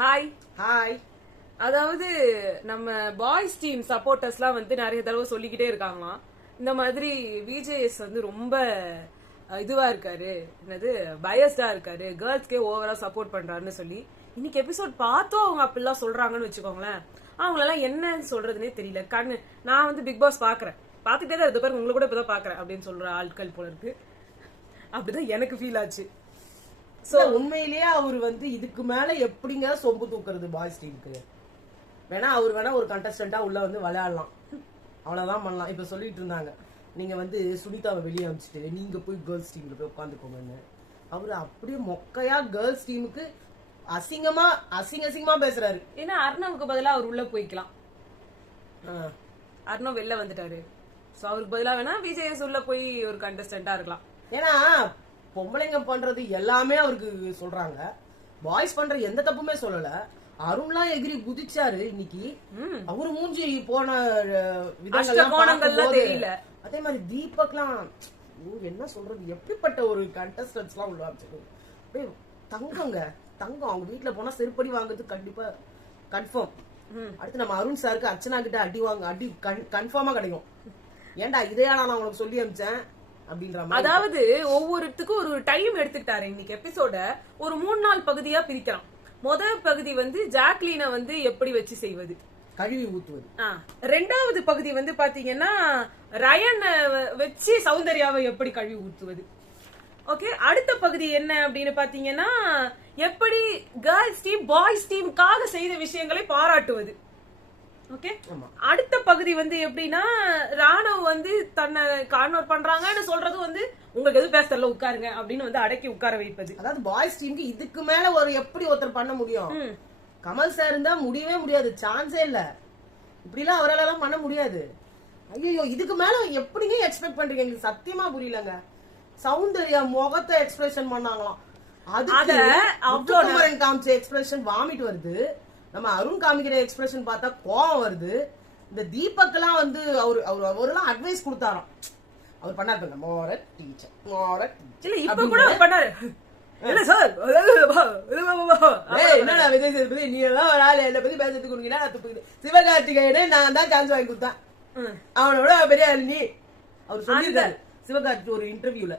Hi hi. அதாவது நம்ம boys team சப்போர்ட்டர்ஸ்லாம் வந்து நிறைய தடவை சொல்லிக்கிட்டே இருக்காங்களாம். இந்த மாதிரி விஜேஎஸ் வந்து ரொம்ப இதுவா இருக்காரு, என்னது பயஸ்டா இருக்காரு, கேர்ள்ஸ்க்கே ஓவரா சப்போர்ட் பண்றாருன்னு சொல்லி இன்னைக்கு எபிசோட் பார்த்தோம் அவங்க அப்படிலாம் சொல்றாங்கன்னு வச்சுக்கோங்களேன். அவங்களெல்லாம் என்ன சொல்றதுன்னே தெரியல. நான் வந்து பிக் பாஸ் பாக்குறேன், பாத்துட்டே தான் இருக்க பாருங்க, உங்களை கூட இப்பதான் பாக்குறேன் அப்படின்னு சொல்ற ஆட்கள் போல இருக்கு. அப்படிதான் எனக்கு ஃபீல் ஆச்சு. சோ உண்மையிலேயே அவர் வந்து இதுக்கு மேல எப்படிங்க சொம்பு தூக்குறது பாய்ஸ் டீமுக்கு? அவர் வேணா ஒரு கண்டஸ்டன்டா உள்ள வந்து விளையாடலாம், அவ்வளவுதான் பண்ணலாம். இப்ப சொல்லிட்டு இருந்தாங்க, நீங்க வந்து சுனிதாவை வெளியே அனுப்பிச்சிட்டு நீங்க போய் கேர்ள்ஸ் டீம்ல போய் உட்காந்துக்கோங்கன்னு. அவரு அப்படியே மொக்கையா கேர்ள்ஸ் டீமுக்கு அசிங்கமா பேசுறாரு. ஏன்னா அர்ணவுக்கு பதிலா அவர் உள்ள போய்க்கலாம். அர்ணவ் வெளில வந்துட்டாரு, சோ அவருக்கு பதிலா வேணா விஜேஎஸ் உள்ள போய் ஒரு கண்டஸ்டன்டா இருக்கலாம். ஏன்னா பொம்பளைங்க பண்றது எல்லாமே அவருக்கு சொல்றாங்க, பாய்ஸ் பண்ற எந்த தப்புமே சொல்லல. அருண்லாம் எகிரி குதிச்சாரு இன்னைக்கு, அவரு மூஞ்சி போன விதங்கள்லாம் தெரியல. அதே மாதிரி தீபக்லாம் என்ன சொல்றது, எப்படிப்பட்ட ஒரு கண்டஸ்டன்ஸ் எல்லாம் உள்ள அப்படியே தங்கம். அவங்க வீட்டுல போனா செருப்படி வாங்குறது கண்டிப்பா கன்ஃபார்ம். அடுத்து நம்ம அருண் சாருக்கு அர்ச்சனா கிட்ட அடி கன்ஃபார்மா கிடைக்கும். ஏன்டா இதையா நான் உங்களுக்கு சொல்லி அனுப்பிச்சேன் அப்படின்ற மாதிரி. அதாவது ஒவ்வொருத்துக்கும் ஒரு டைம் எடுத்துக்கிட்டாரு. இன்னைக்கு எபிசோட ஒரு 3-4 பகுதியா பிரிக்கலாம். முதல் பகுதி வந்து ஜாக்லீனை வந்து எப்படி வச்சு செய்வது, கழுவி ஊத்துவது. ரெண்டாவது பகுதி வந்து பாத்தீங்கன்னா ரயன் வச்சு சௌந்தர்யாவை எப்படி கழுவி ஊத்துவது. ஓகே, அடுத்த பகுதி என்ன அப்படின்னு பாத்தீங்கன்னா எப்படி கேர்ள்ஸ் டீம் பாய்ஸ் டீமுக்காக செய்த விஷயங்களை பாராட்டுவது. ஓகே, அடுத்த பகுதி வந்து எப்படின்னா ராணுவ வந்து தன்னை கார்னர் பண்றாங்கன்னு சொல்றது வந்து உங்களுக்கு எது பேச தெரியல உட்காருங்க அப்படின்னு வந்து அடக்கி உட்கார வைப்பது. அதாவது பாய்ஸ் டீமுக்கு இதுக்கு மேல ஒரு எப்படி ஒருத்தர் பண்ண முடியும்? கமல் சார் இருந்தா முடியவே முடியாது, சான்ஸே இல்ல. இப்படி எல்லாம் அவரால் பண்ண முடியாது. ஐயோ, இதுக்கு மேல எப்படிங்க எக்ஸ்பெக்ட் பண்றீங்க? எங்களுக்கு சத்தியமா புரியலங்க. சௌந்தர்யா முகத்தை எக்ஸ்பிரஷன் பண்ணாங்களாம், அதுக்கு காமிச்ச எக்ஸ்பிரஷன் வாமிட் வருது. நம்ம அருண் காமிக்கிற எக்ஸ்பிரஷன் பார்த்தா கோவம் வருது. இந்த தீபக் எல்லாம் வந்து அவரெல்லாம் அட்வைஸ் கொடுத்தாராம். அவர் பண்ணாரு, என்னடா விஜய் சேதுபதி நீ எல்லாம் ஒரு ஆள் என்ன பத்தி பேசுறதுக்கு கொடுங்கன்னா சிவகார்த்திகேயனே நான் தான் சான்ஸ் வாங்கி கொடுத்தேன், அவனோட பெரிய ஆள் நீ. அவர் சொல்லியிருக்காரு சிவகார்த்திகை ஒரு இன்டர்வியூல.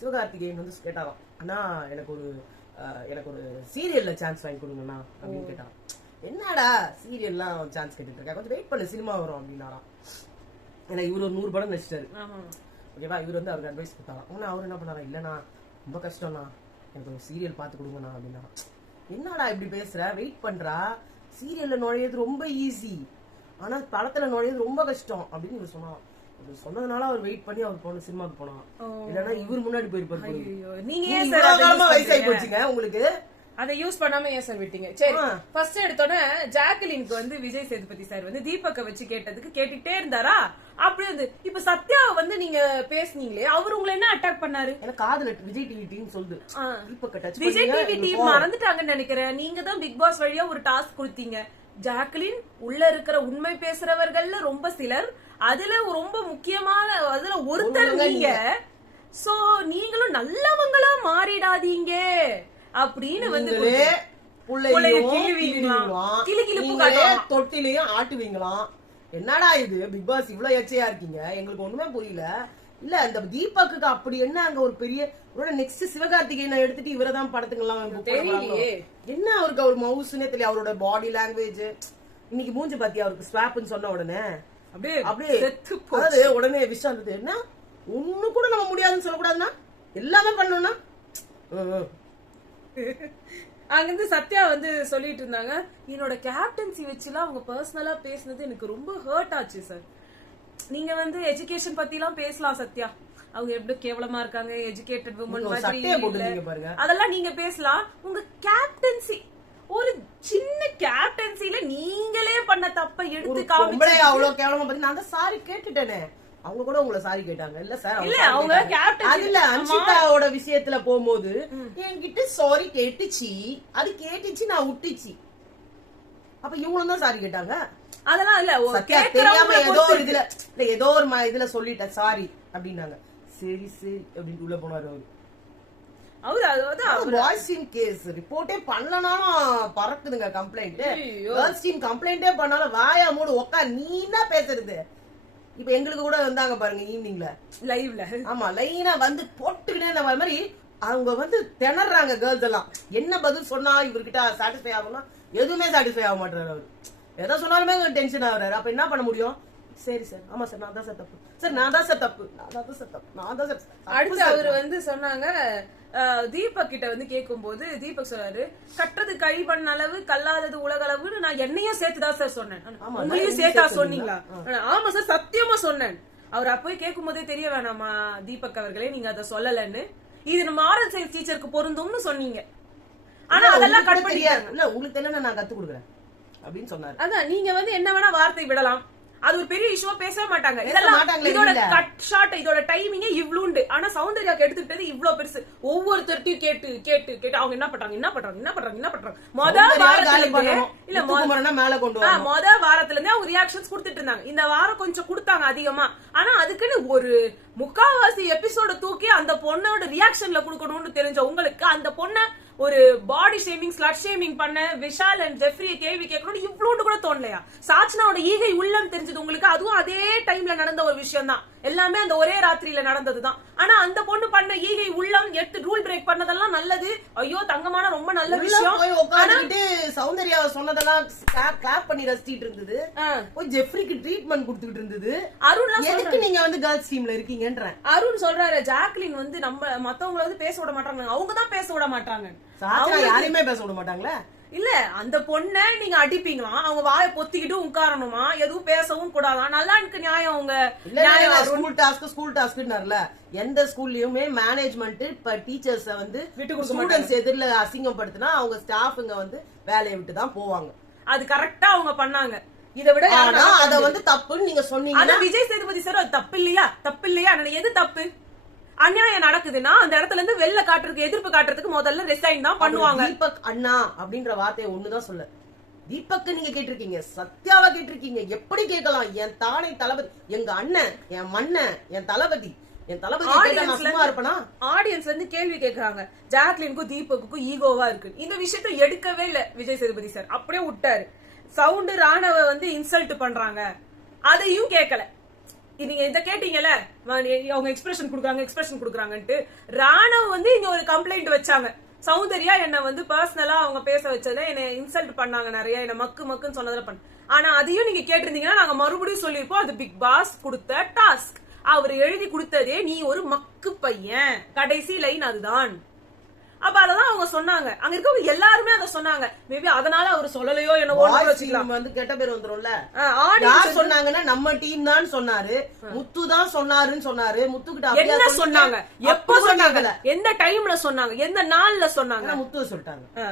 சிவகார்த்திகேயன் வந்து கேட்டாராம், அண்ணா எனக்கு ஒரு சீரியல்ல சான்ஸ் வாங்கி கொடுங்கண்ணா அப்படின்னு கேட்டாராம். என்னடா சீரியல்லாம் சான்ஸ் கேட்டுட்டு இருக்கா, கொஞ்சம் வெயிட் பண்ணு சினிமா வரும் அப்படின்னாராம். ஏன்னா இவர் ஒரு 100 படம் நடிச்சிட்டாரு. ஓகேவா, இவர் வந்து அவருக்கு அட்வைஸ் கொடுத்தாராம். ஆனா அவர் என்ன பண்ணாரா, இல்லண்ணா ரொம்ப கஷ்டம்ண்ணா எனக்கு ஒரு சீரியல் பார்த்து கொடுங்கண்ணா அப்படின்னா. என்னடா இப்படி பேசுற, வெயிட் பண்றா, சீரியல்ல நுழையிறது ரொம்ப ஈஸி, ஆனா படத்துல நுழையிறது ரொம்ப கஷ்டம் அப்படின்னு இவர் சொன்னாராம். சொன்னதுனால அவர் வெயிட் பண்ணி அவர் போன சினிமாக்கு போனாங்க. இல்லன்னா இவர் முன்னாடி போயிருப்பாரு. நீங்க வயசாகி போச்சுங்க உங்களுக்கு, அதை யூஸ் பண்ணாம ஏன் சார் விட்டீங்க? சரி, ஃபர்ஸ்ட் எடுத்தோட ஜாக்லினுக்கு வந்து விஜய் சேதுபதி சார் வந்து தீபக்க வச்சு கேட்டதுக்கு கேட்டுட்டே இருந்தாரா. அப்படி வந்து இப்ப சத்யாவை வந்து நீங்க பேசுனீங்களே, அவர் உங்களை என்ன அட்டாக் பண்ணாரு? எனக்கு காதுல விஜய் டிவி டீம் சொல்லுது, விஜய் டிவி டீம் மறந்துட்டாங்கன்னு நினைக்கிறேன். நீங்க தான் பிக் பாஸ் வழியா ஒரு டாஸ்க் கொடுத்தீங்க. ஜாக்லின் உள்ள இருக்கிற உண்மை பேசுறவர்கள்ல ரொம்ப சிலர், அதுல ரொம்ப முக்கியமான அதுல ஒருத்தர் நீங்க. சோ நீங்களும் நல்லவங்களா மாறிடாதீங்க அப்படின்னு வந்து தொட்டிலையும் ஆட்டுவீங்களாம். என்னடா இது பிக் பாஸ் இவ்வளவு எச்சையா இருக்கீங்க, எங்களுக்கு ஒண்ணுமே புரியல. இல்ல இந்த தீபக்கு அப்படி என்ன அங்க ஒரு பெரிய நெக்ஸ்ட் சிவகார்த்திகேயனை எடுத்துட்டு இவரதான் படத்துக்கெல்லாம் என்ன அவருக்கு அவர் மவுசுனே தெரியல. அவரோட பாடி லாங்குவேஜ் இன்னைக்கு மூஞ்சி பாத்தியா, அவருக்கு ஸ்வாப்னு சொன்ன உடனே அப்படியே அதாவது உடனே விஷயம் இருந்தது. என்ன ஒண்ணு கூட நம்ம முடியாதுன்னு சொல்லக்கூடாதுன்னா எல்லாமே பண்ணணும்னா. அங்கிருந்து சத்யா வந்து சொல்லிட்டு இருந்தாங்க, என்னோட கேப்டன்சி வச்சுலாம் அவங்க பர்சனலா பேசினது எனக்கு ரொம்ப ஹர்ட் ஆச்சு சார். நீங்க வந்து எஜுகேஷன் பத்தி எல்லாம் பேசலாம் சத்யா, அவங்க எப்படி கேவலமா இருக்காங்க, எஜுகேட்டட் வுமன் மாதிரி அதெல்லாம் நீங்க பேசலாம். உங்க கேப்டன்சி ஒரு சின்ன கேப்டன்சில நீங்களே பண்ண தப்ப எடுத்து காமிச்சு அவ்வளவு கேவலமா பத்தி நான் தான் சாரி கேட்டுட்டேனே. அவங்க கூட உங்களை சாரி கேட்டாங்க. இல்ல சார் அவங்க கேப்டன் அதுல அன்ஷிதாவோட விஷயத்துல போகும்போது என்கிட்ட சாரி கேட்டுச்சு, அது கேட்டுச்சு நான் விட்டுச்சு. அப்ப இவங்களும் தான் சாரி கேட்டாங்க. அதெல்லாம் இல்ல தெரியாம ஏதோ ஒரு இதுல சொல்லிட்டேன் சாரி அப்படின்னாங்க. சரி சரி அப்படின்னு உள்ள போனாரு அவரு. அவரு பாய்ஸ் டீம் கேஸ் ரிப்போர்ட்டே பண்ணலனாலும் பறக்குதுங்க கம்ப்ளைண்ட். கேர்ள்ஸ் டீம் கம்ப்ளைண்டே பண்ணாலும் வாயா மூடு உட்கா நீ என்ன பேசுறது. இப்ப எங்களுக்கு கூட வந்தாங்க பாருங்க ஈவினிங்ல லைவ்ல. ஆமா லைனா வந்து போட்டுக்கிட்டே இந்த மாதிரி அவங்க வந்து திணறாங்க கேர்ள்ஸ் எல்லாம். என்ன பதில் சொன்னா இவர்கிட்ட சாட்டிஸ்ஃபை ஆகும்னா எதுவுமே சாட்டிஸ்ஃபை ஆக மாட்டாரு அவரு. எதை சொன்னாலுமே டென்ஷன் ஆகுறாரு. அப்ப என்ன பண்ண முடியும்? சரி சார், ஆமா சார், நான் தான் சார் தப்பு சார், நான் தான் சார் தப்பு, நான் தான் சார் தப்பு, நான் தான் சார். அடுத்து அவரு வந்து சொன்னாங்க தீபக் கிட்ட வந்து கேட்கும் போது தீபக் சொல்றாரு, கட்டது கழி பண்ண அளவு கல்லாதது உலக அளவுன்னு நான் என்னையும் சேர்த்துதான் சார் சொன்னேன். உங்களையும் சேர்த்தா சொன்னீங்களா? ஆமா சார், சத்தியமா சொன்னேன். அவர் அப்பவே கேட்கும் போதே தெரிய வேணாமா தீபக் அவர்களே நீங்க அதை சொல்லலன்னு, இது நம்ம ஆரல் சயின்ஸ் டீச்சருக்கு பொருந்தும்னு சொன்னீங்க. ஆனா அதெல்லாம் கட் பண்ணியாரு. இல்ல உங்களுக்கு தெரியல நான் கத்து கொடுக்குறேன் அப்படின்னு சொன்னாரு. அதான் நீங்க வந்து என்ன வேணா வார்த்தை விடலாம், அது ஒரு பெரிய இஷ்யூவா பேசவே மாட்டாங்க. இதோட கட் ஷாட் இதோட டைமிங்கே இவ்ளூண்டு. ஆனா சௌந்தர்யாக்கு எடுத்துக்கிட்டது இவ்ளோ பெருசு. ஒவ்வொருத்தர்ட்டையும் கேட்டு கேட்டு கேட்டு அவங்க என்ன பண்றாங்க என்ன பண்றாங்க என்ன பண்றாங்க என்ன பண்றாங்க மொத வாரத்துல இருந்தே அவங்க ரியாக்ஷன்ஸ் கொடுத்துட்டு இருந்தாங்க. இந்த வாரம் கொஞ்சம் கொடுத்தாங்க அதிகமா. ஆனா அதுக்குன்னு ஒரு முக்காவாசி எபிசோட தூக்கி அந்த பொண்ணோட ரியாக்ஷன்ல கொடுக்கணும்னு தெரிஞ்ச உங்களுக்கு அந்த பொண்ண ஒரு பாடி ஷேமிங் ஸ்லட் ஷேமிங் பண்ண விஷால் அண்ட் ஜெஃப்ரி கேள்வி கேட்கணும்னு இவ்வளோண்டு கூட தோணலையா? சாச்சனாவோட ஈகை உள்ளம் தெரிஞ்சது உங்களுக்கு. அதுவும் அதே டைம்ல நடந்த ஒரு விஷயம் தான். எல்லாமே அந்த ஒரே ராத்திரியில நடந்ததுதான். ஆனா அந்த பொண்ணு பண்ண ஈகை உள்ளம் எடுத்து ரூல் பிரேக் பண்ணதெல்லாம் நல்லது. ஐயோ தங்கமான ரொம்ப நல்ல விஷயம். சௌந்தர்யா சொன்னதெல்லாம் கிளாப் பண்ணி ரசிச்சிட்டு இருந்தது. போய் ஜெஃப்ரிக்கு ட்ரீட்மெண்ட் கொடுத்துட்டு இருந்தது. அருண் எதுக்கு நீங்க வந்து கேர்ள்ஸ் டீம்ல இருக்கீங்கன்ற அருண் சொல்றாரு, ஜாக்லின் வந்து நம்ம மத்தவங்கள வந்து பேச விட மாட்டாங்க, அவங்க தான் பேச விட மாட்டாங்க. யாரையுமே பேச விட மாட்டாங்களே. இல்ல அந்த பொண்ண நீங்க அடிப்பீங்களா, அவங்க வாயை பொத்திக்கிட்டு உட்காரணுமா, எதுவும் பேசவும் கூடாதா? நல்லா எனக்கு நியாயம். அவங்க ஸ்கூல் டாஸ்க்னார்ல எந்த ஸ்கூல்லயுமே மேனேஜ்மெண்ட் இப்ப டீச்சர்ஸ் வந்து ஸ்டூடண்ட்ஸ் எதிரில அசிங்கப்படுத்தினா அவங்க ஸ்டாஃப்ங்க வந்து வேலையை விட்டு தான் போவாங்க. அது கரெக்டா அவங்க பண்ணாங்க. இதை விட அத வந்து தப்புன்னு நீங்க சொன்னீங்க. விஜய் சேதுபதி சார் அது தப்பு இல்லையா? தப்பு இல்லையா? எது தப்பு? அநியாயம் நடக்குதுன்னா அந்த இடத்துல இருந்து வெளில காட்டுறதுக்கு எதிர்ப்பு காட்டுறதுக்கு முதல்ல ரெசைன் தான் பண்ணுவாங்க. தீபக் அண்ணா அப்படின்ற வார்த்தையை ஒண்ணுதான் சொல்ல. தீபக் நீங்க கேட்டிருக்கீங்க, சத்யாவா கேட்டிருக்கீங்க. எப்படி கேட்கலாம்? என் தானை தளபதி, எங்க அண்ணன், என் மண்ணன், என் தளபதி, என் தளபதி ஆடியன்ஸ் வந்து கேள்வி கேட்கறாங்க. ஜாக்லினுக்கும் தீபக்குக்கும் ஈகோவா இருக்கு. இந்த விஷயத்த எடுக்கவே இல்ல விஜய் சேதுபதி சார், அப்படியே விட்டாரு. சவுண்ட் ராணவ வந்து இன்சல்ட் பண்றாங்க, அதையும் கேட்கல. நீங்க இத கேட்டீங்கல்ல, அவங்க எக்ஸ்பிரஷன் கொடுக்குறாங்கன்ட்டு ராணவ் வந்து இங்க ஒரு கம்ப்ளைண்ட் வச்சாங்க. சௌந்தர்யா என்ன வந்து பர்சனலா அவங்க பேச வச்சதை என்ன இன்சல்ட் பண்ணாங்க, நிறைய என்ன மக்குன்னு சொன்னதுல பண்ண. ஆனா அதையும் நீங்க கேட்டிருந்தீங்கன்னா நாங்க மறுபடியும் சொல்லிருப்போம், அது பிக் பாஸ் கொடுத்த டாஸ்க். அவர் எழுதி கொடுத்ததே நீ ஒரு மக்கு பையன், கடைசி லைன் அதுதான். அப்ப அததான் அவங்க சொன்னாங்க. அங்க இருக்கவங்க எல்லாருமே அதை சொன்னாங்க. மேபி அதனால அவர் சொல்லலையோ என்னவோ வச்சுக்கலாம். வந்து கெட்ட பேர் வந்துரும்ல. யார் சொன்னாங்கன்னா நம்ம டீம் தான் சொன்னாரு, முத்து தான் சொன்னாருன்னு சொன்னாரு. முத்துக்கிட்ட என்ன சொன்னாங்க, எப்ப சொன்னாங்க, எந்த டைம்ல சொன்னாங்க, எந்த நாள்ல சொன்னாங்க? முத்து சொல்லிட்டாங்க.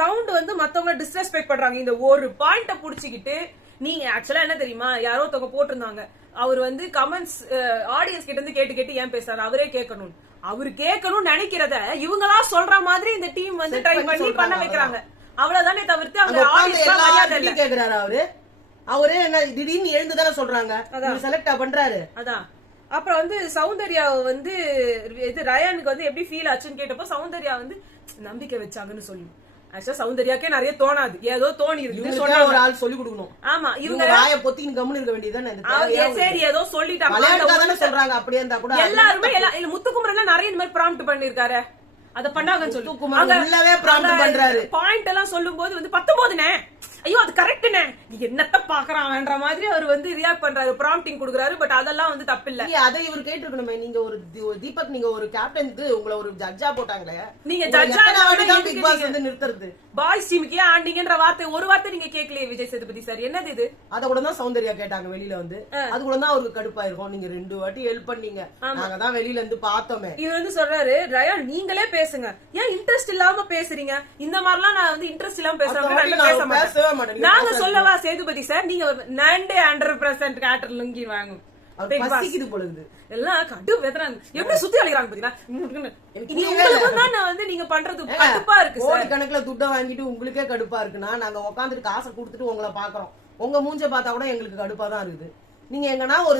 சவுண்ட் வந்து மத்தவங்க டிஸ்ரெஸ்பெக்ட் பண்றாங்க. இந்த ஒரு பாயிண்ட புடிச்சுக்கிட்டு நீங்க ஆக்சுவலா என்ன தெரியுமா, யாரோ தொகை போட்டிருந்தாங்க, அவர் வந்து கமெண்ட்ஸ் ஆடியன்ஸ் கிட்ட இருந்து கேட்டு கேட்டு ஏன் பேசுறாரு, அவரே கேட்கணும். அவரு கேட்கணும்னு நினைக்கிறத இவங்களா சொல்ற மாதிரி இந்த டீம் வந்து ட்ரை பண்ணி பண்ண வைக்கிறாங்க. அவ்வளவுதானே தவிர்த்து அவங்க ஆடியன்ஸ் மரியாதை இல்ல கேக்குறாரு. அவரே என்ன திடீர்னு எழுந்துதானே சொல்றாங்க, செலக்ட் பண்றாரு. அதான் அப்புறம் வந்து சௌந்தர்யா வந்து இது ரயானுக்கு வந்து எப்படி ஃபீல் ஆச்சுன்னு கேட்டப்போ சௌந்தர்யா வந்து நம்பிக்கை வச்சாங்கன்னு சொல்லி. ஆக்சுவலா சௌந்தர்யாக்கே நிறைய தோணாது, ஏதோ தோணி இருக்கு. ஒரு ஆள் சொல்லி கொடுக்கணும். ஆமா, இவங்க வாயை பொத்தின்னு கம்முன்னு இருக்க வேண்டியதுதானே. சரி ஏதோ சொல்லிட்டாங்க சொல்றாங்க. அப்படியே இருந்தா கூட எல்லாருமே இல்ல முத்துக்குமரன் நிறைய இந்த மாதிரி ப்ராம்ப்ட் பண்ணிருக்காரு. அத பண்ணாங்கன்னு சொல்லி பாயிண்ட் எல்லாம் சொல்லும் போது வந்து 19னே, ஐயோ அது கரெக்ட்னே, என்னத்த பாக்குறான்ற மாதிரி அவர் வந்து ரியாக்ட் பண்றாரு, ப்ராம்ப்டிங் கொடுக்குறாரு. பட் அதெல்லாம் வந்து தப்பு இல்ல. அதை இவர் கேட்டிருக்கணுமே. நீங்க ஒரு தீபக், நீங்க ஒரு கேப்டனுக்கு உங்களை ஒரு ஜட்ஜா போட்டாங்களே, நீங்க ஜட்ஜா பிக் பாஸ் வந்து நிறுத்துறது, பாய்ஸ் டீமுக்கே ஆண்டிங்கன்ற வார்த்தை ஒரு வார்த்தை நீங்க கேட்கலையே விஜய் சேதுபதி சார், என்னது இது? அத கூட தான் சௌந்தர்யா கேட்டாங்க வெளியில வந்து. அது கூட தான் அவருக்கு கடுப்பாயிருக்கும். நீங்க 2 வாட்டி ஹெல்ப் பண்ணீங்க, நாங்க தான் வெளியில இருந்து பார்த்தோமே. இது வந்து சொல்றாரு, ரயான் நீங்களே பேசுங்க, ஏன் இன்ட்ரெஸ்ட் இல்லாம பேசுறீங்க? இந்த மாதிரிலாம் நான் வந்து இன்ட்ரெஸ்ட் இல்லாம பேசுறேன் நாங்க சொல்லவா சேதுபதி சார்? நீங்க நண்டு அண்டர் பிரசன்ட் கேட்டர் லுங்கி வாங்க எல்லாம் கடு வெதறாங்க, எப்படி சுத்தி அழைக்கிறாங்க பாத்தீங்கன்னா. வந்து நீங்க பண்றது கடுப்பா இருக்கு. கோடி கணக்குல துட்டை வாங்கிட்டு உங்களுக்கே கடுப்பா இருக்குன்னா, நாங்க உட்காந்துட்டு காசை கொடுத்துட்டு உங்களை பாக்குறோம், உங்க மூஞ்ச பார்த்தா கூட எங்களுக்கு கடுப்பா தான் இருக்குது. நீங்க எங்கன்னா ஒரு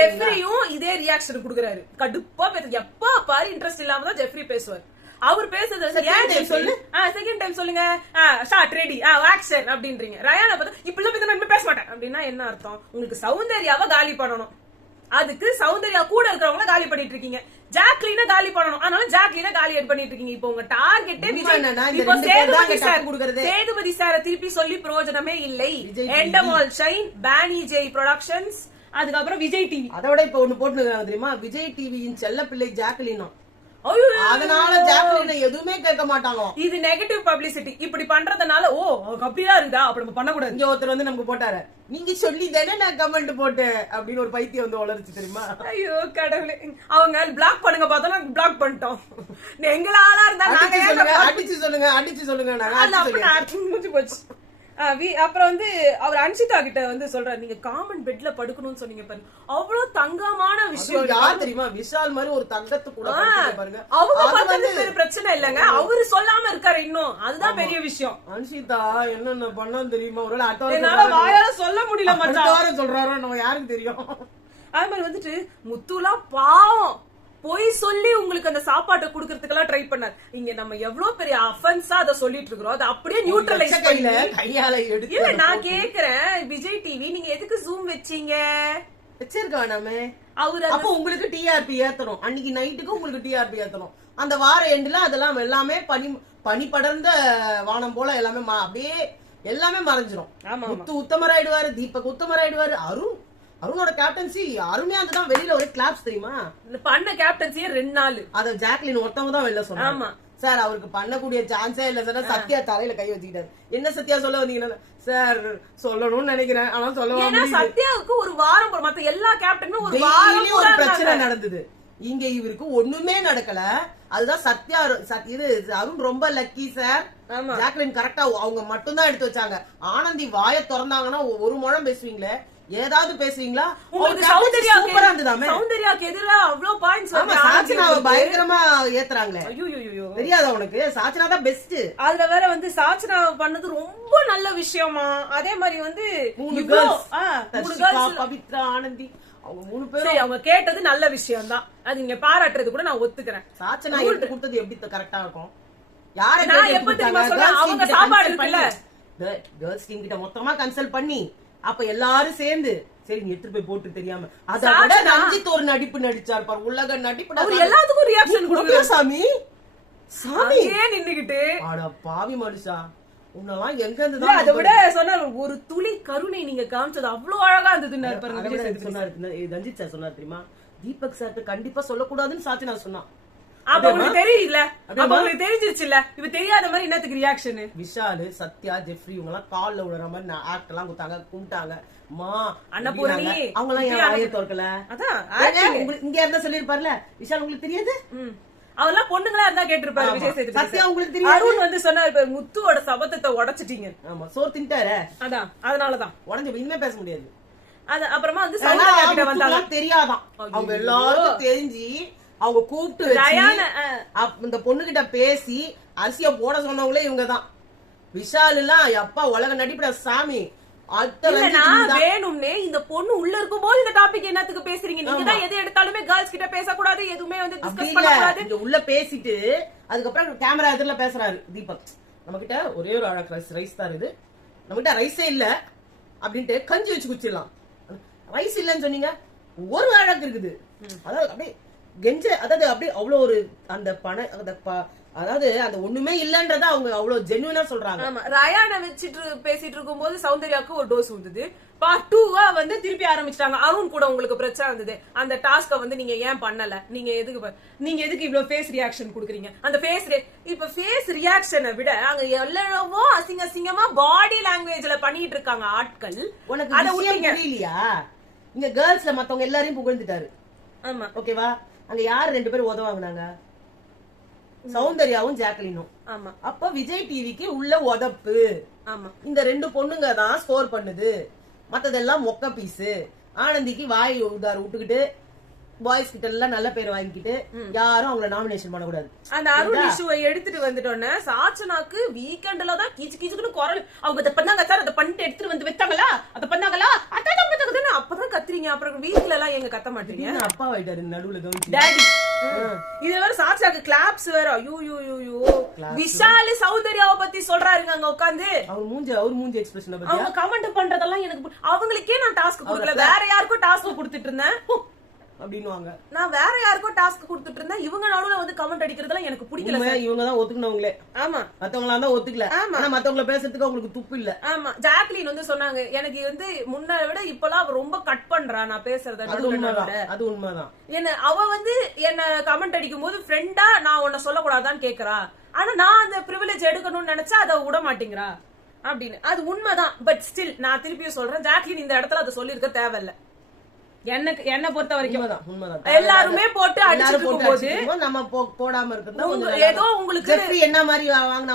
ஜெஃப்ரியும் இதே ரியாக்ஷன் குடுக்குறாரு, கடுப்பா பேச. எப்ப பாரு இன்ட்ரெஸ்ட் இல்லாம தான் ஜெஃப்ரி பேசுவார். அவர் பேசுறது செகண்ட் டைம் சொல்லுங்க ஷார்ட் ரெடி ஆக்ஷன் அப்படின்றீங்க. ரயானா பார்த்தா இப்படி நான் பேச மாட்டேன் அப்படின்னா என்ன அர்த்தம்? உங்களுக்கு சௌந்தர்யாவை காலி பண்ணணும், அதுக்கு சௌந்தர்யா கூட இருக்கிறவங்கள காலி பண்ணிட்டு இருக்கீங்க. ஜாக்லின காலி பண்ணணும், அதனால ஜாக்லின காலி பண்ணிட்டு இருக்கீங்க. இப்போ உங்க டார்கெட்டே சேதுபதி சார திருப்பி சொல்லி பிரயோஜனமே இல்லை. எண்டமால் ஷைன், பானி ஜெய் ப்ரொடக்ஷன்ஸ், அதுக்கப்புறம் விஜய் டிவி. அதோட இப்ப ஒண்ணு போட்டு தெரியுமா, விஜய் டிவியின் செல்ல பிள்ளை ஜாக்லினும். அதனால ஜாக்லின எதுவுமே கேட்க மாட்டாங்க. இது நெகட்டிவ் பப்ளிசிட்டி. இப்படி பண்றதுனால ஓ அப்படியா இருக்குதா, அப்படி நம்ம பண்ணக்கூடாது. இங்க ஒருத்தர் வந்து நமக்கு போட்டாரு, நீங்க சொல்லி தானே நான் கமெண்ட் போட்டேன் அப்படின்னு ஒரு பைத்தியம் வந்து வளர்ச்சி தெரியுமா. ஐயோ கடவுளே, அவங்க பிளாக் பண்ணுங்க பார்த்தா பிளாக் பண்ணிட்டோம். எங்கள ஆளா இருந்தா அடிச்சு சொல்லுங்க முடிஞ்சு போச்சு. அப்புறம் வந்து அவர் அன்ஷிதா கிட்ட வந்து சொல்றாரு, நீங்க காமன் பெட்ல படுக்கணும்னு சொன்னீங்க பாருங்க, அவ்வளவு தங்கமான விஷயம். யார் தெரியுமா, விஷால் மாதிரி ஒரு தங்கத்து கூட பாருங்க. அவங்க பண்றது பிரச்சனை இல்லங்க, அவரு சொல்லாம இருக்காரு இன்னும், அதுதான் பெரிய விஷயம். அன்ஷிதா என்னென்ன பண்ணா தெரியுமா, ஒரு என்னால வாயால சொல்ல முடியல மச்சான். சொல்றாரோ நம்ம யாருக்கு தெரியும். அது மாதிரி வந்துட்டு முத்துலாம் பாவம் போய் சொல்லி உங்களுக்கு அந்த சாப்பாட்டை குடுக்கறதுக்கெல்லாம் ட்ரை பண்ணாரு. இங்க நம்ம எவ்வளவு பெரிய அஃபென்ஸா அதை சொல்லிட்டு இருக்கிறோம், அதை அப்படியே நியூட்ரலைஸ் பண்ணல கையால எடுத்து. இல்ல நான் கேக்குறேன், விஜய் டிவி நீங்க எதுக்கு ஜூம் வச்சீங்க? வச்சிருக்கா நாம அவரு அப்ப உங்களுக்கு டிஆர்பி ஏத்தணும், அன்னைக்கு நைட்டுக்கு உங்களுக்கு டிஆர்பி ஏத்தணும். அந்த வார எண்டுல அதெல்லாம் எல்லாமே பனி படர்ந்த வானம் போல எல்லாமே அப்படியே எல்லாமே மறைஞ்சிரும். முத்து உத்தமராயிடுவாரு, தீபக் உத்தமராயிடுவாரு, அருணோட கேப்டன்சி அருமையா இருந்துதான். வெளியில ஒரு கிளாப்ஸ் தெரியுமா, பண்ண கேப்டன்சியே 2 நாள். அத ஜாக்லின் ஒருத்தவங்க தான் வெளில சொன்னாங்க. சார் அவருக்கு பண்ணக்கூடிய சான்ஸே இல்ல சார். சத்யா தலையில கை வச்சுக்கிட்டாரு. என்ன சத்யா சொல்ல வந்தீங்கன்னா, சார் சொல்லணும்னு நினைக்கிறேன் ஆனா சொல்ல. சத்யாவுக்கு ஒரு வாரம் மத்த எல்லா கேப்டனும் ஒரு பிரச்சனை நடந்தது. இங்க இவருக்கு ஒண்ணுமே நடக்கல. அதுதான் சத்யா இது அருண் ரொம்ப லக்கி சார். ஜாக்லின் கரெக்டா அவங்க மட்டும் தான் எடுத்து வச்சாங்க. ஆனந்தி வாய திறந்தாங்கன்னா ஒரு முழம் பேசுவீங்களே, ஏதாவது பேசுவீங்களா? சௌந்தர்யாக்கு எதிரா அவ்வளவு பாயிண்ட்ஸ் சாச்சனாவை பயங்கரமா ஏத்துறாங்களே. தெரியாத உனக்கு, சாச்சனா தான் பெஸ்ட். அதுல வேற வந்து சாச்சனா பண்ணது ரொம்ப நல்ல விஷயமா. அதே மாதிரி வந்து 3 கேர்ள்ஸ் பவித்ரா ஆனந்தி அவங்க 3 பேரும் அவங்க கேட்டது நல்ல விஷயம் தான். அது நீங்க பாராட்டுறது கூட நான் ஒத்துக்கிறேன். சாச்சனா எடுத்து கொடுத்தது எப்படி கரெக்டா இருக்கும்? யார நான் எப்ப தெரியுமா சொல்றேன், அவங்க சாப்பாடு இருக்குல்ல கேர்ள்ஸ் டீம் கிட்ட மொத்தமா கன்சல்ட் பண்ணி அப்ப எல்லாரும் சேர்ந்து சரி நீ எடுத்து போய் போட்டு தெரியாம அதோட ரஞ்சித் ஒரு நடிப்பு நடிச்சார் பாரு, உலக நடிப்பு. அவர் எல்லாத்துக்கும் ரியாக்ஷன் கொடுக்கல சாமி. சாமி ஏன் நின்னுகிட்டு அட பாவி மனுஷா, உன்னெல்லாம் எங்க இருந்து தான். அதை விட சொன்னார், ஒரு துளி கருணை நீங்க காமிச்சது அவ்வளவு அழகா இருந்ததுன்னு சொன்னாரு. ரஞ்சித் சார் சொன்னார் தெரியுமா, தீபக் சார் கண்டிப்பா சொல்லக்கூடாதுன்னு சாட்சி நான் சொன்னான். அப்ப உங்களுக்கு தெரியல, அப்ப உங்களுக்கு தெரிஞ்சிருச்சு இல்ல, இப்ப தெரியாத மாதிரி என்னத்துக்கு ரியாக்ஷன்? விஷால், சத்யா, ஜெஃப்ரி இவங்க எல்லாம் கால்ல விழுற மாதிரி ஆக்ட் எல்லாம் கொடுத்தாங்க, கும்பிட்டாங்க. அன்னபூரணி அவங்க எல்லாம் ஏன் வாயை திறக்கல? அதான் இங்க இருந்தா சொல்லிருப்பாருல, விஷால் உங்களுக்கு தெரியாது? அவெல்லாம் பொண்ணுங்களா இருந்தா கேட்டிருப்பாரு. விஜய் சேதுபதி சத்யா உங்களுக்கு தெரியாது? அருண் வந்து சொன்னாரு, முத்துவோட சபதத்தை உடைச்சிட்டீங்க. ஆமா, சோறு தின்ட்டாரு. அதான் அதனாலதான் உடஞ்சு இனிமே பேச முடியாது. அது அப்புறமா வந்து சௌந்தர்யா கிட்ட வந்தாங்க, தெரியாதான் அவங்க எல்லாருக்கும் தெரிஞ்சு அவங்க கூப்பிட்டு இந்த பொண்ணு கிட்ட பேசி அரிசிய போட சொன்னவங்களே இவங்கதான். விஷால் எல்லாம் அப்பா உலக நடிப்பட சாமி. வேணும்னே இந்த பொண்ணு உள்ள இருக்கும் போது இந்த டாபிக் என்னத்துக்கு பேசுறீங்க? நீங்க தான் எது எடுத்தாலுமே கேர்ள்ஸ் கிட்ட பேசக்கூடாது, எதுவுமே வந்து டிஸ்கஸ் பண்ணக்கூடாது. இங்க உள்ள பேசிட்டு அதுக்கப்புறம் கேமரா எதிரில பேசுறாரு தீபக், நம்ம கிட்ட ஒரே ஒரு அழகு ரைஸ் தான் இது, நம்ம கிட்ட ரைஸே இல்ல அப்படின்ட்டு கஞ்சி வச்சு குச்சிடலாம். ரைஸ் இல்லன்னு சொன்னீங்க, ஒரு அழகு இருக்குது. அதாவது அப்படியே கெஞ்ச, அதாவது அப்படியே அவ்வளவு ஒரு அந்த அதாவது அந்த ஒண்ணுமே இல்லன்றத அவங்க அவ்வளவு ஜென்யூனா சொல்றாங்க. ஆமா, ரயானை வச்சிட்டு பேசிட்டு இருக்கும் போது சௌந்தர்யாவுக்கு ஒரு டோஸ் வந்தது. பார்ட் 2 வந்து திருப்பி ஆரம்பிச்சிட்டாங்க. அருண் கூட உங்களுக்கு பிரச்சனை இருந்தது, அந்த டாஸ்க வந்து நீங்க ஏன் பண்ணல, நீங்க எதுக்கு இவ்வளவு ஃபேஸ் ரியாக்ஷன் குடுக்குறீங்க? அந்த இப்ப ஃபேஸ் ரியாக்ஷனை விட அங்க எவ்வளவோ அசிங்கமா பாடி லாங்குவேஜ்ல பண்ணிட்டு இருக்காங்க ஆட்கள். அதை புரியலையா? இங்க கேர்ள்ஸ்ல மத்தவங்க எல்லாரையும் புகழ்ந்துட்டாரு. ஆமா, ஓகேவா? அங்க யாரு 2 பேரும் உதவாங்கனாங்க? சௌந்தர்யாவும் ஜாக்லினும். ஆமா. அப்ப விஜய் டிவிக்கு உள்ள உதப்பு. ஆமா, இந்த 2 பொண்ணுங்க தான் ஸ்கோர் பண்ணுது, மத்ததெல்லாம் மொக்க பீஸ். ஆனந்திக்கு வாய் விட்டுக்கிட்டு பாய்ஸ் கிட்ட எல்லாம் நல்ல பேர் வாங்கிக்கிட்டு யாரும் அவங்கள நாமினேஷன் பண்ணக்கூடாது. அந்த அருண் இஷ்யூவை எடுத்துட்டு வந்துட்டோன்னு சாச்சனாக்கு வீக்கெண்ட்ல தான் கீச்சு கீச்சுக்குன்னு குரல். அவங்க அதை பண்ணாங்க சார், அதை பண்ணிட்டு எடுத்துட்டு வந்து வச்சாங்களா, அதை பண்ணாங்களா, அப்பதான் கத்துறீங்க. அப்புறம் வீட்டுல எல்லாம் எங்க கத்த மாட்டீங்க? அப்பா ஆயிட்டாரு நடுவுல கவனிச்சு டாடி. இது வேற சாட்சாக்கு கிளாப்ஸ் வேற. ஐயோ விஷால் சௌந்தர்யாவை பத்தி சொல்றாருங்க அங்க உட்கார்ந்து. அவர் மூஞ்சி எக்ஸ்பிரஷன் பத்தி அவங்க கமெண்ட் பண்றதெல்லாம் எனக்கு அவங்களுக்கே நான் டாஸ்க் கொடுக்கல, வேற யாருக்கும் டாஸ்க் கொடுத்துட்டு இருந்தேன் அப்படின்னுவாங்க. நான் வேற யாருக்கும் டாஸ்க் கொடுத்துட்டு இருந்தேன். இவங்க நடுவுல வந்து கமெண்ட் அடிக்கிறதெல்லாம் எனக்கு பிடிக்கல. இவங்க தான் ஒத்துக்கினவங்களே. ஆமா, மத்தவங்களா தான் ஒத்துக்கல. ஆனா மத்தவங்கள பேசுறதுக்கு அவங்களுக்கு துப்பு இல்ல. ஆமா, ஜாக்லின் வந்து சொன்னாங்க எனக்கு வந்து முன்ன விட இப்பெல்லாம் ரொம்ப கட் பண்றா நான் பேசுறத. அது உண்மைதான். என்ன அவ வந்து என்ன கமெண்ட் அடிக்கும் போது ஃப்ரெண்டா நான் உன்ன சொல்லக்கூடாதான்னு கேக்குறா. ஆனா நான் அந்த பிரிவிலேஜ் எடுக்கணும்னு நினைச்சா அதை விட மாட்டேங்கிறா அப்படின்னு. அது உண்மைதான். பட் ஸ்டில் நான் திருப்பியும் சொல்றேன், ஜாக்லின் இந்த இடத்துல அதை சொல்லிருக்க தேவையில்ல. என்ன பொறுத்த வரைக்கும் எல்லாருமே போட்டு அடிச்சுக்கும் போது நம்ம போடாம இருக்கிறது ஏதோ உங்களுக்கு என்ன மாதிரி வாங்கினா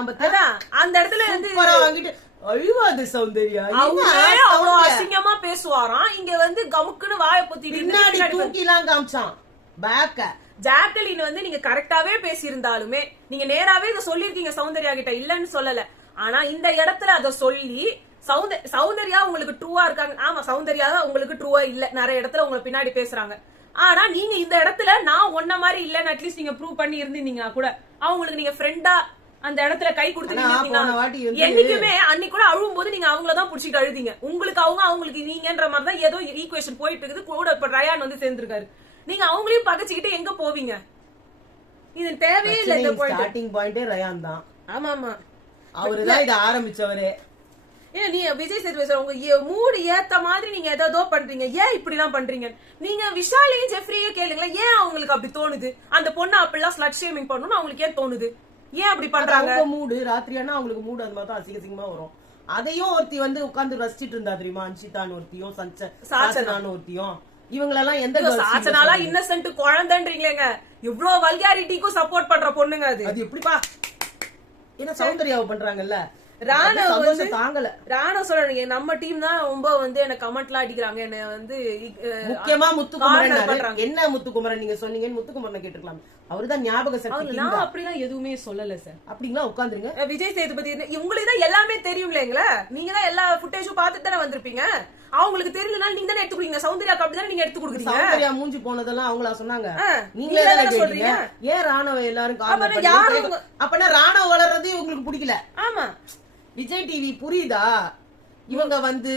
அந்த இடத்துல வந்து வாங்கிட்டு அழிவாது சௌந்தர்யா அவ்வளவு அசிங்கமா பேசுவாராம். இங்க வந்து கமுக்குன்னு வாய பொத்திட்டு பின்னாடி தூக்கிலாம் காமிச்சான் பேக்க. ஜாக்லின் வந்து நீங்க கரெக்டாவே பேசியிருந்தாலுமே நீங்க நேராவே இதை சொல்லிருக்கீங்க சௌந்தர்யா கிட்ட, இல்லன்னு சொல்லல. ஆனா இந்த இடத்துல அதை சொல்லி சௌந்தர்யா உங்களுக்கு ட்ரூவா இருக்காங்க. ஆமா, சௌந்தர்யா தான் உங்களுக்கு ட்ரூவா இல்ல, நிறைய இடத்துல உங்களை பின்னாடி பேசுறாங்க. ஆனா நீங்க இந்த இடத்துல நான் ஒன்ன மாதிரி இல்லன்னு அட்லீஸ்ட் நீங்க ப்ரூவ் பண்ணி இருந்தீங்கன்னா கூட அவங்களுக்கு நீங்க ஃப்ரெண்டா அந்த இடத்துல கை கொடுத்து என்னைக்குமே அன்னைக்கு கூட அழுவும் போது நீங்க அவங்களதான் புடிச்சிட்டு அழுதிங்க. உங்களுக்கு அவங்களுக்கு நீங்கன்ற மாதிரிதான் ஏதோ ஈக்குவேஷன் போயிட்டு இருக்குது. கூட இப்ப ரயான் வந்து சேர்ந்திருக்காரு. நீங்க அவங்களையும் பகச்சுக்கிட்டு எங்க போவீங்க? இது தேவையே இல்ல. இந்த ஸ்டார்டிங் பாயிண்டே ரயான் தான். ஆமா ஆமா, அவருதான் இத ஆரம்பிச்சவரே. ஏன் நீ விஜய் சேதுபதி உங்க மூடு ஏத்த மாதிரி நீங்க ஏதோ பண்றீங்க, ஏன் இப்படி எல்லாம் பண்றீங்க? நீங்க விஷாலையும் ஜெஃப்ரியும் கேளுங்களேன், ஏன் அவங்களுக்கு அப்படி தோணுது? அந்த பொண்ணு அப்படிலாம் ஸ்லட் ஷேமிங் பண்ணணும்னு அவங்களுக்கு ஏன் தோணுது? ஏன் அப்படி பண்றாங்க? மூடு ராத்திரியானா அவங்களுக்கு மூடு அது மாதிரி அசிங்கமா வரும். அதையும் ஒருத்தி வந்து உட்கார்ந்து ரசிச்சிட்டு இருந்தா தெரியுமா? அன்ஷிதான்னு ஒருத்தியும் சாச்சனான்னு ஒருத்தியும். இவங்களெல்லாம் எந்த சாச்சனாலா இன்னசென்ட் குழந்தைன்றீங்களேங்க. இவ்வளவு வல்காரிட்டிக்கும் சப்போர்ட் பண்ற பொண்ணுங்க அது. அது எப்படிப்பா? ஏன்னா சௌந்தர்யாவை பண்றாங்கல்ல. ராணவ சொல்றாங்க நம்ம டீம் தான் ரொம்ப வந்து என்ன கமெண்ட்லாம் அடிக்கிறாங்க. என்ன வந்து முக்கியமா முத்துக்குமரன். என்ன முத்துக்குமரன் நீங்க சொன்னீங்க? முத்துக்குமரன் கேட்டுக்கலாம். அவருதான் ஞாபக சக்தி. நான் அப்படிலாம் எதுவுமே சொல்லல சார். அப்படிங்களா? உட்காந்துருங்க. விஜய் சேதுபதி உங்களுக்கு தான் எல்லாமே தெரியும் இல்லைங்களா? நீங்க தான் எல்லா ஃபுட்டேஜும் பார்த்துட்டு தானே வந்திருப்பீங்க. அவங்களுக்கு தெரியலனால நீங்க தானே எடுத்து கொடுங்க. சௌந்தர்யாக்கு அப்படிதான் நீங்க எடுத்து கொடுக்குறீங்க. சௌந்தர்யா மூஞ்சி போனதெல்லாம் அவங்களா சொன்னாங்க. நீங்களே தானே சொல்றீங்க. ஏன் ராணவ எல்லாரும் அப்பனா ராணவ வளர்றது உங்களுக்கு பிடிக்கல? ஆமா, விஜய் டிவி புரியுதா? இவங்க வந்து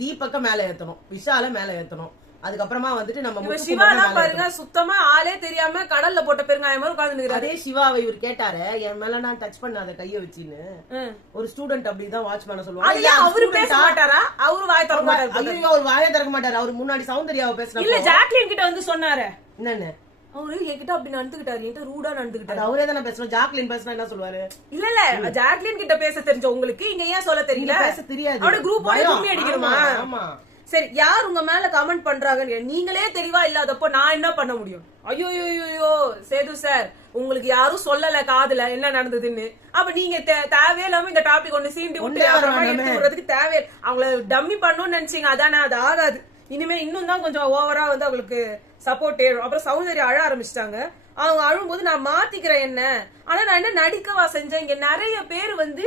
தீபக்க மேல ஏத்தணும், விஷால மேல ஏத்தணும். அதுக்கப்புறமா வந்துட்டு நம்ம சிவாலாம் பாருங்க, சுத்தமா ஆளே தெரியாம கடல்ல போட்ட பெருங்காயம் மாதிரி உட்கார்ந்து. அதே சிவாவை இவர் கேட்டாரு, என் மேல நான் டச் பண்ணாத கைய வச்சின்னு. ஒரு ஸ்டூடெண்ட் அப்படிதான் வாட்ச்மேன சொல்லுவாங்க. அவரு பேச மாட்டாரா? அவரு வாய திறக்க மாட்டாரு. அவர் வாய திறக்க மாட்டாரு. அவர் முன்னாடி சௌந்தர்யாவை பேசுறாரு. இல்ல, ஜாக்லின் கிட்ட வந்து சொன்னாரு. என்னன்னு அவரு என்கிட்ட அப்படி நடந்துகிட்டாரு, என்கிட்ட ரூடா நடந்துகிட்டாரு. அவரே தானே பேசணும். ஜாக்லின் பேசினா என்ன சொல்லுவாரு? இல்ல இல்ல, ஜாக்லின் கிட்ட பேச தெரிஞ்ச உங்களுக்கு இங்க ஏன் சொல்ல தெரியல? பேச தெரியாது. அவரோட குரூப் கும்மி அடிக்கணுமா? ஆமா. சரி, யார் உங்க மேல கமெண்ட் பண்றாங்க நீங்களே தெளிவா இல்லாதப்போ நான் என்ன பண்ண முடியும்? ஐயோ சேது சார், உங்களுக்கு யாரும் சொல்லல காதுல என்ன நடந்ததுன்னு. அப்ப நீங்க தேவையில்லாம இந்த டாபிக் ஒண்ணு சீண்டி விட்டு எடுத்து விடுறதுக்கு தேவையில்லை. அவங்கள டம்மி பண்ணணும்னு நினைச்சீங்க, அதானே? அது ஆகாது. இனிமே இன்னும் தான் கொஞ்சம் ஓவரா வந்து அவங்களுக்கு சப்போர்ட் ஏறும். அப்புறம் சௌந்தர்யா அழ ஆரம்பிச்சிட்டாங்க. அவங்க அழும்போது நான் மாத்திக்கிறேன் என்ன, ஆனா நான் என்ன நடிக்கவா செஞ்சேன்? இங்க நிறைய பேர் வந்து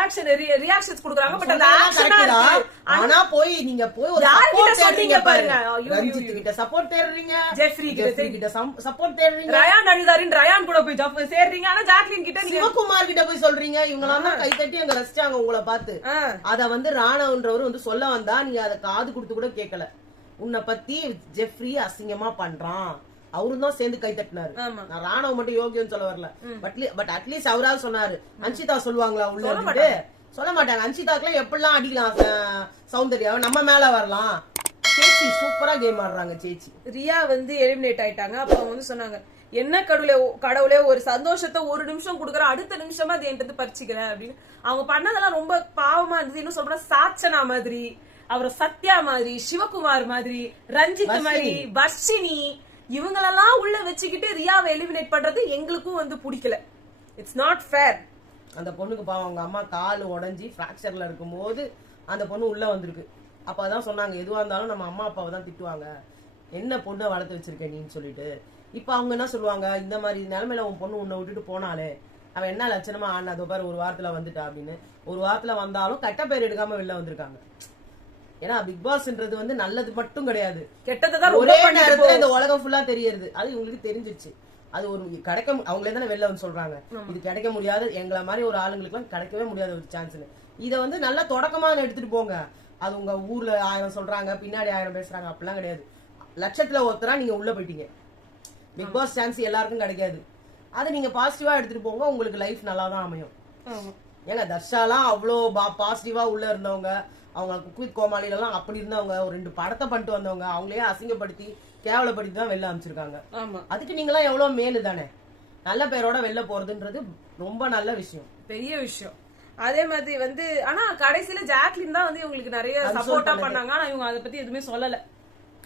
ஆக்ஷன் ரியாக்ஷன்ஸ் கொடுக்குறாங்க. பட் அந்த ஆக்ஷனா இருக்கு. ஆனா போய் நீங்க போய் ஒரு யார்கிட்ட சொல்றீங்க பாருங்க. ரஞ்சித் கிட்ட சப்போர்ட் தேடுறீங்க, ஜெஃப்ரி கிட்ட சப்போர்ட் தேடுறீங்க, ரயான் அழுதாரின் ரயான் கூட போய் சேர்றீங்க. ஆனா ஜாக்லின் கிட்ட, சிவகுமார் கிட்ட போய் சொல்றீங்க. இவங்க எல்லாம் கை தட்டி அங்க ரசிச்சாங்க உங்களை பார்த்து. அத வந்து ராணவன்றவர் வந்து சொல்ல வந்தா நீங்க அத காது கொடுத்து கூட கேட்கல. உன்னை பத்தி ஜெஃப்ரி அசிங்கமா பண்றான், அவரும் தான் சேர்ந்து கை தட்டினாரு. நான் ராணவ மட்டும் யோகியம் சொல்ல வரல. பட் அட்லீஸ்ட் அவராவது சொன்னாரு. அன்ஷிதா சொல்லுவாங்களா உள்ள? சொல்ல மாட்டாங்க. அன்ஷிதாக்குலாம் எப்படிலாம் அடிக்கலாம் சௌந்தர்யாவை, நம்ம மேல வரலாம். சேச்சி சூப்பரா கேம் ஆடுறாங்க. சேச்சி ரியா வந்து எலிமினேட் ஆயிட்டாங்க. அப்ப அவங்க வந்து சொன்னாங்க, என்ன கடவுளே ஒரு சந்தோஷத்தை ஒரு நிமிஷம் கொடுக்குற, அடுத்த நிமிஷமா அது என்கிட்ட பறிச்சுக்கிற அப்படின்னு. அவங்க பண்ணதெல்லாம் ரொம்ப பாவமா இருந்தது. இன்னும் சொல்ற சாச்சனா மாதிரி, அப்புறம் சத்யா மாதிரி, சிவகுமார் மாதிரி, ரஞ்சித் மாதிரி, வர்ஷினி, இவங்களெல்லாம் உள்ள வச்சுக்கிட்டு ரியாவை எலிமினேட் பண்றது எங்களுக்கும் வந்து பிடிக்கல. It's not fair. அந்த பொண்ணுக்கு பாவம் அவங்க அம்மா கால் உடஞ்சி பிராக்சர்ல இருக்கும் போது அந்த பொண்ணு உள்ள வந்திருக்கு. அப்பதான் சொன்னாங்க, எதுவா இருந்தாலும் நம்ம அம்மா அப்பாவை தான் திட்டுவாங்க, என்ன பொண்ணை வளர்த்து வச்சிருக்க நீன்னு சொல்லிட்டு. இப்ப அவங்க என்ன சொல்லுவாங்க, இந்த மாதிரி நிலைமையில உன் பொண்ணு உன்னை விட்டுட்டு போனாலே அவன் என்ன லட்சணமா ஆனாதோ பாரு, ஒரு வாரத்துல வந்துட்டா அப்படின்னு. ஒரு வாரத்துல வந்தாலும் கட்ட பேர் எடுக்காம வெளில வந்திருக்காங்க. ஏன்னா பிக் பாஸ்ன்றது வந்து நல்லது மட்டும் கிடையாது, கெட்டதான் ஒரே நேரத்துல இந்த உலகம் ஃபுல்லா தெரியுது. அது இவங்களுக்கு தெரிஞ்சிருச்சு. அது ஒரு கிடைக்க அவங்களே தானே வெளில வந்து சொல்றாங்க, இது கிடைக்க முடியாது, எங்களை மாதிரி ஒரு ஆளுங்களுக்கு எல்லாம் கிடைக்கவே முடியாத ஒரு சான்ஸ்னு. இத வந்து நல்லா தொடக்கமா எடுத்துட்டு போங்க. அது உங்க ஊர்ல 1000 சொல்றாங்க, பின்னாடி 1000 பேசுறாங்க, அப்படிலாம் கிடையாது. லட்சத்துல ஒருத்தரா நீங்க உள்ள போயிட்டீங்க. பிக் பாஸ் சான்ஸ் எல்லாருக்கும் கிடைக்காது. அதை நீங்க பாசிட்டிவா எடுத்துட்டு போங்க, உங்களுக்கு லைஃப் நல்லா தான் அமையும். ஏங்க தர்ஷாலாம் அவ்வளோ பாசிட்டிவா உள்ள இருந்தவங்க, அவங்க குக் வித் கோமாளில எல்லாம் அப்படி இருந்தவங்க, ஒரு 2 படத்தை பண்ணிட்டு வந்தவங்க, அவங்களே அசிங்கப்படுத்தி கேவலப்படுத்தி தான் வெளில அமைச்சிருக்காங்க. அதுக்கு நீங்களாம் எவ்வளவு மேலு தானே. நல்ல பேரோட வெளில போறதுன்றது ரொம்ப நல்ல விஷயம், பெரிய விஷயம். அதே மாதிரி வந்து ஆனா கடைசியில ஜாக்லின் தான் வந்து இவங்களுக்கு நிறைய சப்போர்ட்டா பண்ணாங்க. ஆனா இவங்க அதை பத்தி எதுவுமே சொல்லல.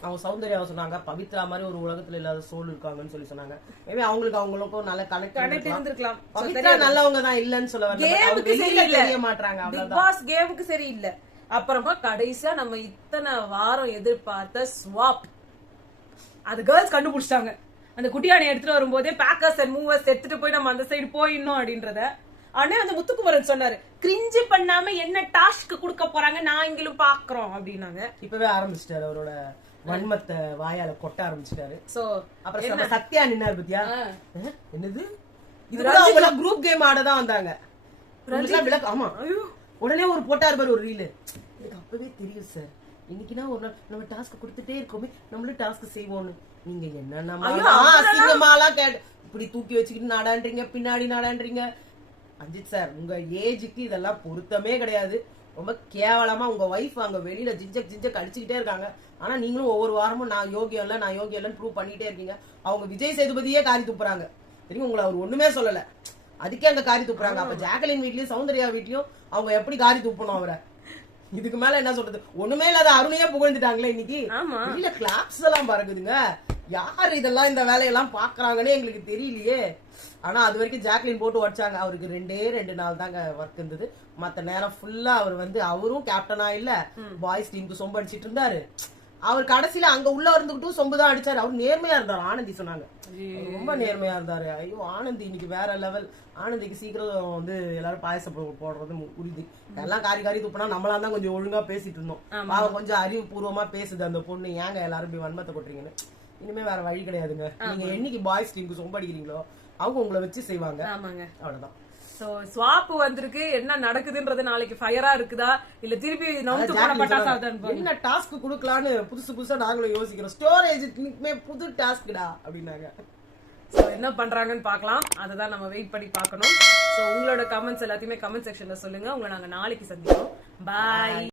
அவங்க சௌந்தர்யாவை சொன்னாங்க, பவித்ரா மாதிரி ஒரு உலகத்துல இல்லாத சோல் இருக்காங்கன்னு சொல்லி சொன்னாங்க. மேபி அவங்களுக்கும் நல்ல கனெக்ட் இருந்திருக்கலாம். பவித்ரா நல்லவங்க தான் இல்லன்னு சொல்ல தெரிய மாட்டாங்க. பிக் பாஸ் கேமுக்கு சரி இல்ல. அப்புறமா கடைசியா நம்ம இத்தனை வாரம் எதிர்பார்த்த ஸ்வாப், அது கேர்ள்ஸ் கண்டுபிடிச்சிட்டாங்க. அந்த குட்டியானை எடுத்துட்டு வரும்போதே பேக்கர்ஸ் அண்ட் மூவர்ஸ் எடுத்துட்டு போய் நம்ம அந்த சைடு போயிடணும் அப்படின்றத அண்ணே வந்து முத்துக்குமரன் சொன்னாரு. கிரிஞ்சு பண்ணாம என்ன டாஸ்க் கொடுக்க போறாங்க நாங்களும் பாக்குறோம் அப்படின்னாங்க. இப்பவே ஆரம்பிச்சிட்டாரு, அவரோட வன்மத்தை வாயால கொட்ட ஆரம்பிச்சிட்டாரு. சோ அப்புறம் சத்யா நின்னாரு பத்தியா, என்னது இது குரூப் கேம் ஆடதான் வந்தாங்க. ஆமா, உடனே ஒரு போட்டாரு பாரு ஒரு ரீலு. எனக்கு அப்பவே தெரியும் சார், இன்னைக்குனா ஒரு நாள் நம்ம டாஸ்க் கொடுத்துட்டே இருக்கோமே, நம்மளும் டாஸ்க் செய்வோம்னு. நீங்க என்னென்னமாலாம் கேட்டு இப்படி தூக்கி வச்சுக்கிட்டு நாடான்றீங்க, பின்னாடி நாடான்றீங்க. அஜித் சார், உங்க ஏஜுக்கு இதெல்லாம் பொருத்தமே கிடையாது. ரொம்ப கேவலமா உங்க வைஃப் அங்க வெளியில ஜிஞ்சக் அடிச்சுக்கிட்டே இருக்காங்க. ஆனா நீங்களும் ஒவ்வொரு வாரமும் நான் யோகியம் இல்லன்னு ப்ரூவ் பண்ணிட்டே இருக்கீங்க. அவங்க விஜய் சேதுபதியே காரி துப்புறாங்க தெரியும், உங்களை அவர் ஒண்ணுமே சொல்லல, அதுக்கே அங்க காரி துப்புறாங்க. அப்ப ஜாக்கலின் வீட்லயும் சௌந்தர்யா வீட்லயும் அவங்க எப்படி காரி துப்பணும் அவரை? இதுக்கு மேல என்ன சொல்றது? ஒண்ணுமே இல்லாத அருணையே புகழ்ந்துட்டாங்களே இன்னைக்கு. இல்ல கிளாப்ஸ் எல்லாம் பறக்குதுங்க. யாரு இதெல்லாம் இந்த வேலையெல்லாம் பாக்குறாங்கன்னு எங்களுக்கு தெரியலையே. ஆனா அது வரைக்கும் ஜாக்லின் போட்டு வச்சாங்க. அவருக்கு 2 நாள் தாங்க ஒர்க் இருந்தது. மத்த நேரம் ஃபுல்லா அவர் வந்து அவரும் கேப்டனா இல்ல, பாய்ஸ் டீமுக்கு சொம்பு அடிச்சிட்டு இருந்தாரு. அவர் கடைசியில அங்க உள்ள இருந்துகிட்டும் சொம்புதான் அடிச்சாரு. அவர் நேர்மையா இருந்தாரு. ஆனந்தி சொன்னாங்க ரொம்ப நேர்மையா இருந்தாரு. ஐயோ ஆனந்தி இன்னைக்கு வேற லெவல். ஆனந்திக்கு சீக்கிரம் வந்து எல்லாரும் பாயசம் போடுறது உறுதி. எல்லாம் காரி துப்புனா நம்மளாம் தான் கொஞ்சம் ஒழுங்கா பேசிட்டு இருந்தோம். அவன் கொஞ்சம் அறிவுபூர்வமா பேசுது அந்த பொண்ணு. ஏங்க எல்லாரும் இப்படி வன்மத்தை கொட்டுறீங்கன்னு. இனிமே வேற வழி கிடையாதுங்க. நீங்க என்னைக்கு பாய்ஸ் டீமுக்கு சொம்பு அடிக்கிறீங்களோ அவங்க உங்களை வச்சு செய்வாங்க. அவ்வளவுதான். சோ ஸ்வாப் வந்திருக்கு, என்ன நடக்குதுன்றது நாளைக்கு ஃபயரா இருக்குதா இல்ல திருப்பி நவுத்து போடப்பட்டாதான் என்ன டாஸ்க் குடுக்கலான்னு புதுசா நாங்களும் யோசிக்கிறோம். ஸ்டோரேஜ்மே புது டாஸ்க்டா அப்படின்னாங்க. சோ என்ன பண்றாங்கன்னு பார்க்கலாம். அததான் நம்ம வெயிட் பண்ணி பார்க்கணும். சோ உங்களோட கமெண்ட்ஸ் எல்லாத்தையுமே கமெண்ட் செக்ஷன்ல சொல்லுங்க. உங்களை நாங்க நாளைக்கு சந்திப்போம். பாய்.